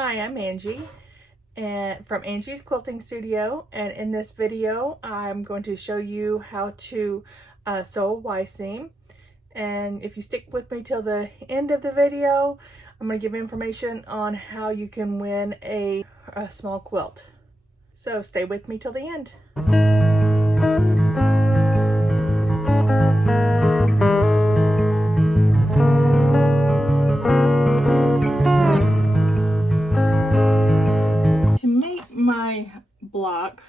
Hi, I'm Angie and from Angie's Quilting Studio, and in this video I'm going to show you how to sew a Y seam. And if you stick with me till the end of the video, I'm going to give information on how you can win a small quilt. So stay with me till the end. To make my block,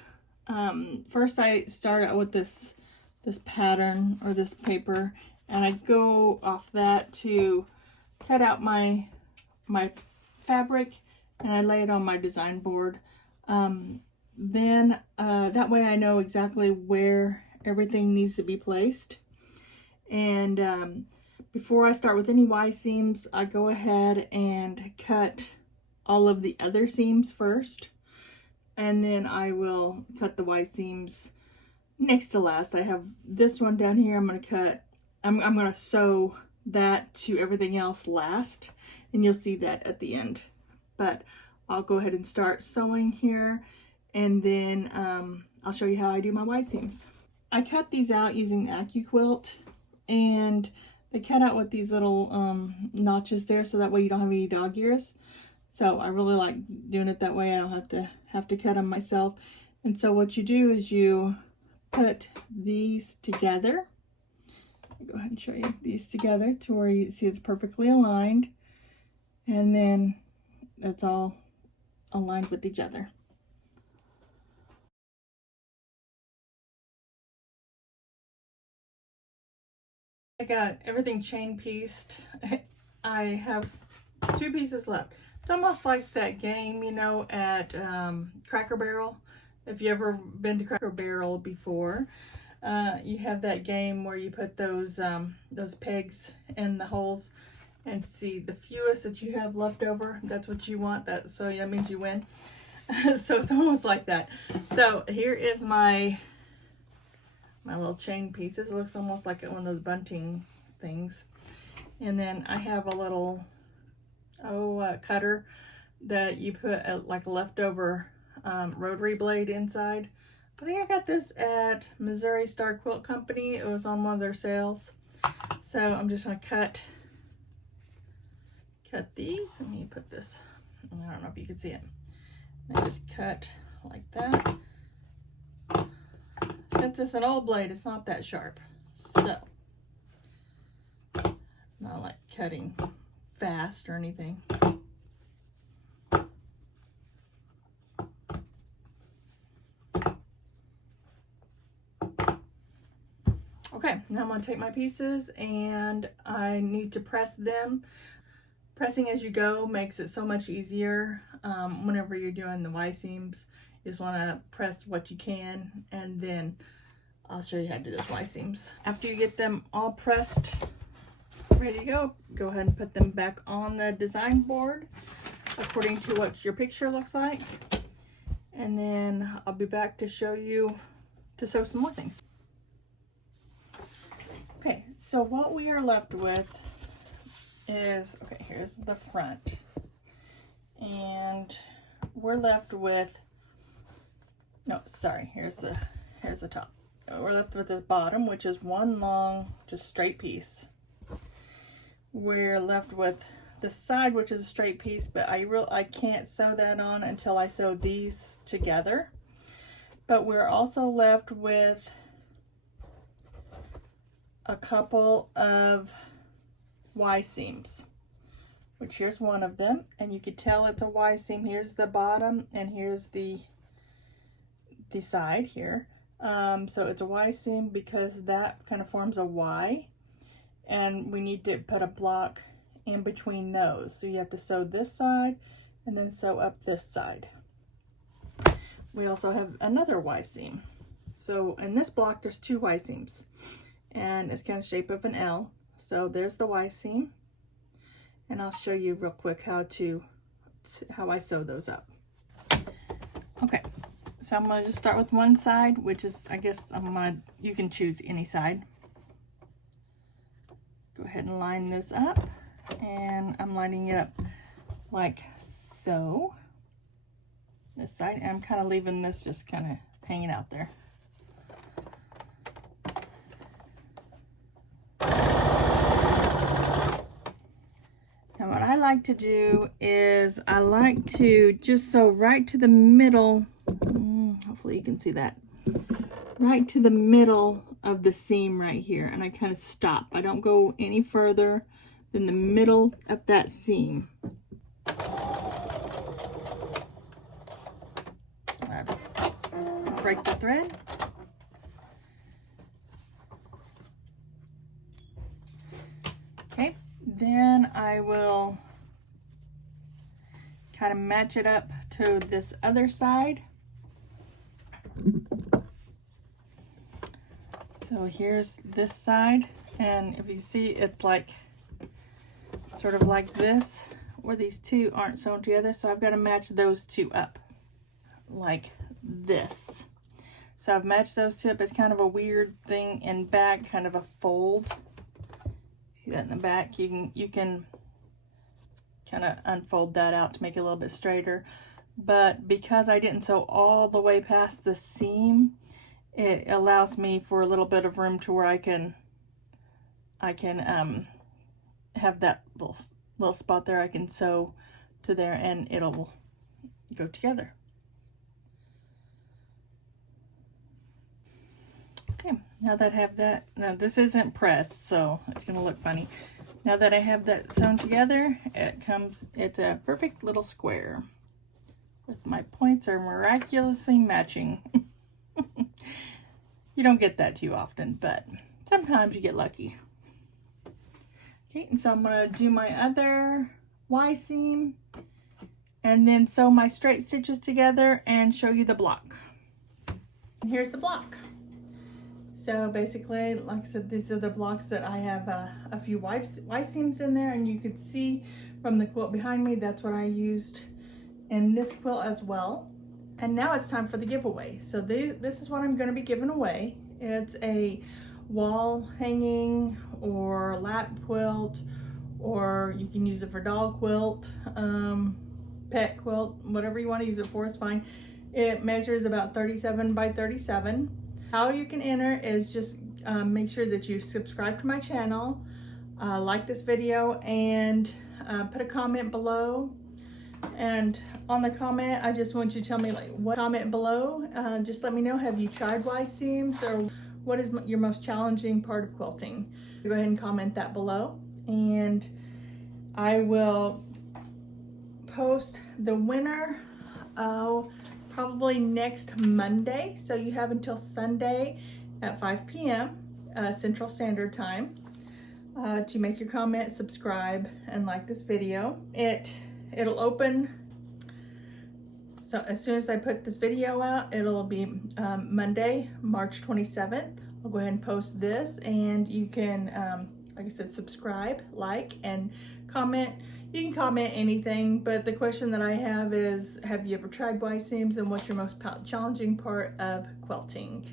first I start out with this pattern or this paper, and I go off that to cut out my fabric, and I lay it on my design board. Then that way I know exactly where everything needs to be placed. And before I start with any Y seams, I go ahead and cut all of the other seams first, and then I will cut the Y seams next to last. I have this one down here. I'm going to sew that to everything else last, and you'll see that at the end. But I'll go ahead and start sewing here, and then I'll show you how I do my Y seams. I cut these out using the Quilt, and they cut out with these little notches there, so that way you don't have any dog ears. So I really like doing it that way. I don't have to cut them myself. And so what you do is you put these together. I'll go ahead and show you these together to where you see it's perfectly aligned, and then it's all aligned with each other. I got everything chain pieced. I have 2 pieces left. It's almost like that game, you know, at Cracker Barrel. If you ever been to Cracker Barrel before, you have that game where you put those pegs in the holes and see the fewest that you have left over. That's what you want. So that means you win. So it's almost like that. So here is my little chain pieces. It looks almost like one of those bunting things. And then I have a little cutter that you put like a leftover rotary blade inside. I think I got this at Missouri Star Quilt Company. It was on one of their sales. So I'm just going to cut these. Let me put this, I don't know if you can see it. I just cut like that. Since it's an old blade, it's not that sharp. So, not like cutting fast or anything. Okay, now I'm going to take my pieces and I need to press them. Pressing as you go makes it so much easier whenever you're doing the Y seams. You just want to press what you can, and then I'll show you how to do those Y seams. After you get them all pressed, ready to go ahead and put them back on the design board according to what your picture looks like. And then I'll be back to show you to sew some more things. Okay, so what we are left with is, okay, here's the front. And we're left with, no, sorry, here's the top. We're left with this bottom, which is one long, just straight piece. We're left with the side, which is a straight piece, but I can't sew that on until I sew these together. But we're also left with a couple of Y seams, which here's one of them, and you could tell it's a Y seam. Here's the bottom, and here's the side here. So it's a Y seam because that kind of forms a Y, and we need to put a block in between those. So you have to sew this side and then sew up this side. We also have another Y seam. So in this block there's 2 Y seams, and it's kind of shape of an L. So there's the Y seam, and I'll show you real quick how I sew those up. Okay, so I'm going to just start with one side, which is, I guess you can choose any side. Go ahead and line this up, and I'm lining it up like so. This side, and I'm kind of leaving this just kind of hanging out there. Now what I like to do is I like to just sew right to the middle, hopefully you can see that, right to the middle of the seam right here, and I kind of stop. I don't go any further than the middle of that seam. Break the thread. Okay, then I will kind of match it up to this other side. So here's this side, and if you see, it's like sort of like this, where these two aren't sewn together, so I've got to match those two up like this. So I've matched those two up. It's kind of a weird thing in back, kind of a fold. See that in the back? You can kind of unfold that out to make it a little bit straighter. But because I didn't sew all the way past the seam, it allows me for a little bit of room to where I can have that little spot there. I can sew to there and it'll go together. Okay, now that I have that, now this isn't pressed, so it's gonna look funny. Now that I have that sewn together, it's a perfect little square. With my points are miraculously matching. You don't get that too often, but sometimes you get lucky. Okay, and so I'm gonna do my other Y seam and then sew my straight stitches together and show you the block. And here's the block. So basically, like I said, these are the blocks that I have a few Y seams in there, and you could see from the quilt behind me, that's what I used in this quilt as well. And now it's time for the giveaway. So this is what I'm going to be giving away. It's a wall hanging or lap quilt, or you can use it for doll quilt, pet quilt, whatever you want to use it for is fine. It measures about 37 by 37. How you can enter is just make sure that you subscribe to my channel, like this video, and put a comment below. And on the comment, I just want you to tell me like what comment below. Just let me know, have you tried Y seams, or what is your most challenging part of quilting? Go ahead and comment that below, and I will post the winner probably next Monday. So you have until Sunday at 5 p.m. Central Standard Time to make your comment, subscribe, and like this video. It'll open, so as soon as I put this video out, it'll be Monday, March 27th. I'll go ahead and post this, and you can, like I said, subscribe, like, and comment. You can comment anything, but the question that I have is, have you ever tried Y seams, and what's your most challenging part of quilting?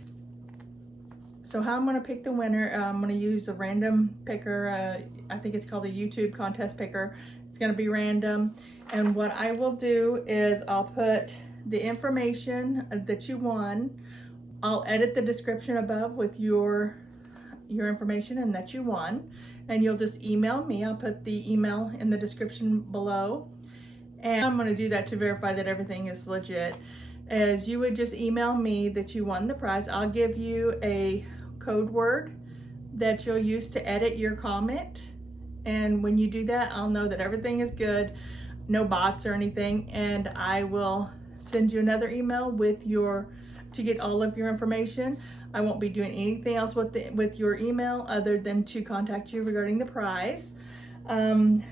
So how I'm going to pick the winner, I'm going to use a random picker. I think it's called a YouTube contest picker. It's going to be random, and what I will do is I'll put the information that you won. I'll edit the description above with your information and that you won, and you'll just email me. I'll put the email in the description below, and I'm going to do that to verify that everything is legit. As you would just email me that you won the prize, I'll give you a code word that you'll use to edit your comment. And when you do that, I'll know that everything is good, no bots or anything, and I will send you another email to get all of your information. I won't be doing anything else with your email other than to contact you regarding the prize, to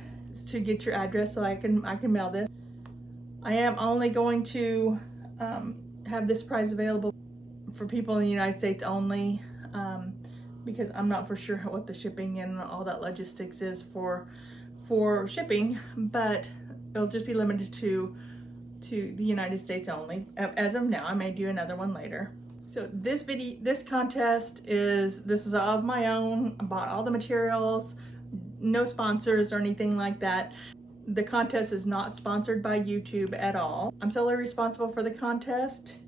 get your address so I can mail this. I am only going to have this prize available for people in the United States only, because I'm not for sure what the shipping and all that logistics is for shipping, but it'll just be limited to the United States only as of now. I may do another one later. So this contest is all of my own. I bought all the materials, no sponsors or anything like that. The contest is not sponsored by YouTube at all. I'm solely responsible for the contest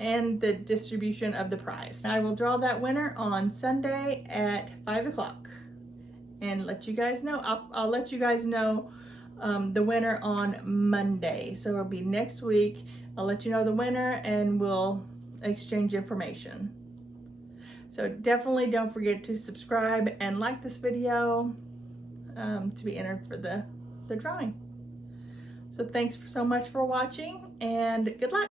and the distribution of the prize. I will draw that winner on Sunday at 5 o'clock and let you guys know. I'll let you guys know the winner on Monday. So it'll be next week. I'll let you know the winner and we'll exchange information. So definitely don't forget to subscribe and like this video to be entered for the drawing. So thanks so much for watching and good luck.